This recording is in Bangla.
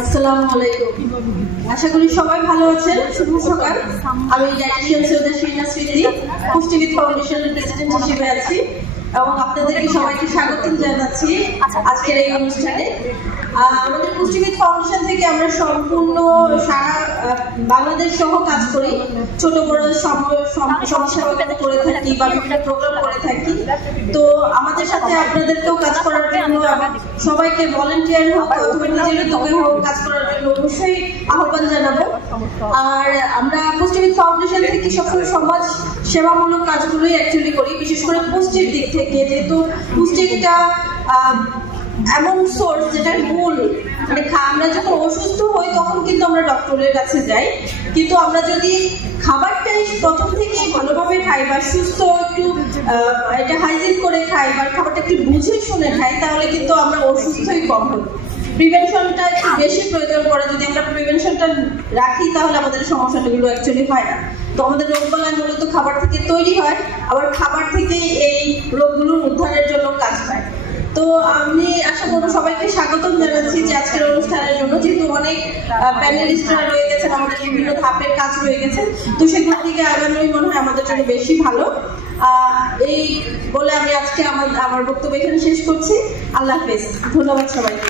আসসালামু আলাইকুম। আশা করি সবাই ভালো আছেন। শুভ সকাল। আমি ডায়েটিশিয়ান সৈয়দা শিরিনা স্মৃতি, পুষ্টিবিদ ফাউন্ডেশনের প্রেসিডেন্ট হিসেবে আছি এবং আপনাদেরকে সবাইকে স্বাগত জানাচ্ছি আজকের এই অনুষ্ঠানে। আমাদের পুষ্টিবিদ ফাউন্ডেশন থেকে আমরা সম্পূর্ণ সারা বাংলাদেশ সহ কাজ করি। ছোট বড় সমস্যা করে থাকি বা বিভিন্ন প্রোগ্রাম করে থাকি। তো আমাদের সাথে আপনাদেরকেও কাজ করার জন্য সবাইকে ভলান্টিয়ার হোক অথবা নিজের উদ্যোগে হোক কাজ করার জন্য অবশ্যই আহ্বান জানাবো। আর আমরা পুষ্টিবিদ ফাউন্ডেশন থেকে সবসময় সমাজ সেবামূলক কাজগুলোই অ্যাকচুয়ালি করি, বিশেষ করে পুষ্টির দিক থেকে। যেহেতু পুষ্টি একটা এমন সোর্স যেটার মূল, মানে আমরা যখন অসুস্থ হই তখন কিন্তু আমরা ডক্টরের কাছে যাই, কিন্তু আমরা যদি খাবারটাই প্রথম থেকে ভালোভাবে খাই বা সুস্থ একটু এটা হাইজিন করে খাই বা খাবারটা একটু বুঝে শুনে খাই, তাহলে কিন্তু আমরা অসুস্থই কম হই। প্রিভেনশনটা একটু বেশি প্রয়োজন পড়ে। যদি আমরা প্রিভেনশনটা রাখি তাহলে আমাদের সমস্যাগুলো অ্যাকচুয়ালি হয় না। তো আমাদের রোগবালাই মূলত খাবার থেকে তৈরি হয়, আবার খাবার থেকেই এই রোগগুলোর উদ্ধারের জন্য কাজ হয়। তো আমি আশা করবো সবাইকে স্বাগতম জানাচ্ছি যে আজকের অনুষ্ঠানের জন্য, যেহেতু অনেক প্যানেলিস্টরা রয়ে গেছেন, আমাদের বিভিন্ন ধাপের কাজ রয়ে গেছে, তো সেগুলোর দিকে আগানোই মনে হয় আমাদের জন্য বেশি ভালো। এই বলে আমি আজকে আমার বক্তব্য এখানে শেষ করছি। আল্লাহ হাফেজ। ধন্যবাদ সবাইকে।